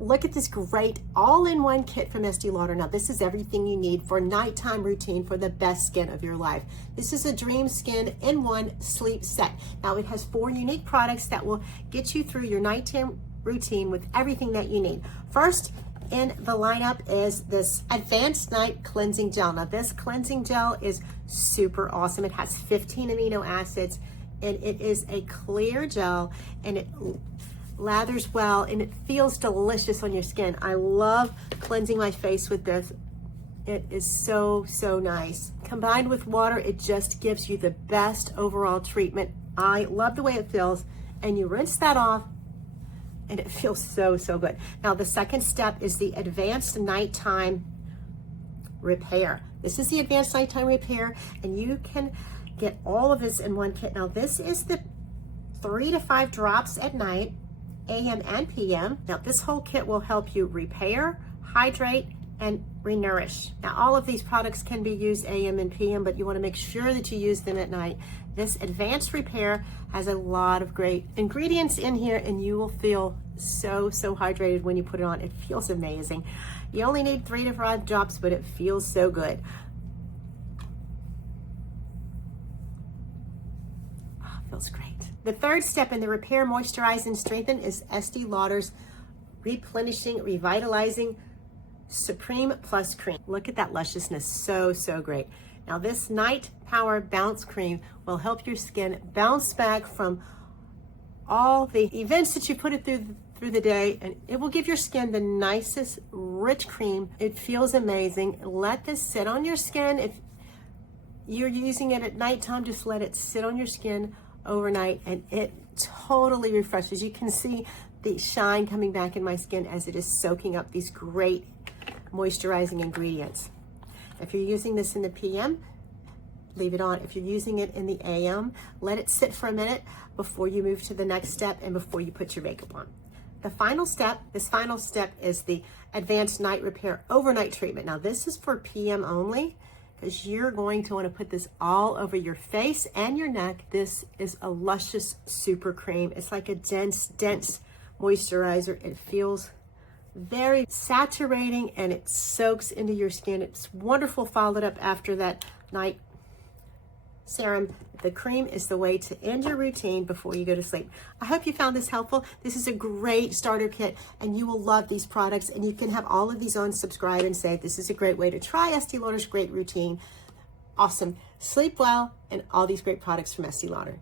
Look at this great all-in-one kit from Estee Lauder. Now, this is everything you need for nighttime routine for the best skin of your life. This is a dream skin in one sleep set. Now, it has 4 unique products that will get you through your nighttime routine with everything that you need. First in the lineup is this Advanced Night Cleansing Gel. Now, this cleansing gel is super awesome. It has 15 amino acids, and it is a clear gel, and it lathers well, and it feels delicious on your skin. I love cleansing my face with this. It is so, so nice. Combined with water, it just gives you the best overall treatment. I love the way it feels, and you rinse that off, and it feels so, so good. Now, the second step is the Advanced Nighttime Repair. This is the Advanced Nighttime Repair, and you can get all of this in one kit. Now, this is the 3 to 5 drops at night, AM and PM. Now, this whole kit will help you repair, hydrate, and renourish. Now, all of these products can be used AM and PM, but you want to make sure that you use them at night. This Advanced Repair has a lot of great ingredients in here, and you will feel so, so hydrated when you put it on. It feels amazing. You only need 3 to 5 drops, but it feels so good. Oh, it feels great. The third step in the Repair, Moisturize, and Strengthen is Estee Lauder's Replenishing, Revitalizing Supreme Plus Cream. Look at that lusciousness, so, so great. Now, this Night Power Bounce Cream will help your skin bounce back from all the events that you put it through the day, and it will give your skin the nicest, rich cream. It feels amazing. Let this sit on your skin. If you're using it at nighttime, just let it sit on your skin overnight, and it totally refreshes. You can see the shine coming back in my skin as it is soaking up these great moisturizing ingredients. If you're using this in the PM, leave it on. If you're using it in the AM, let it sit for a minute before you move to the next step and before you put your makeup on. The final step, this final step is the Advanced Night Repair Overnight Treatment. Now, this is for PM only, because you're going to want to put this all over your face and your neck. This is a luscious super cream. It's like a dense moisturizer. It feels very saturating, and it soaks into your skin. It's wonderful, followed up after that night serum. The cream is the way to end your routine before you go to sleep. I hope you found this helpful. This is a great starter kit, and you will love these products, and you can have all of these on subscribe and save. This is a great way to try Estee Lauder's great routine. Awesome. Sleep well, and all these great products from Estee Lauder.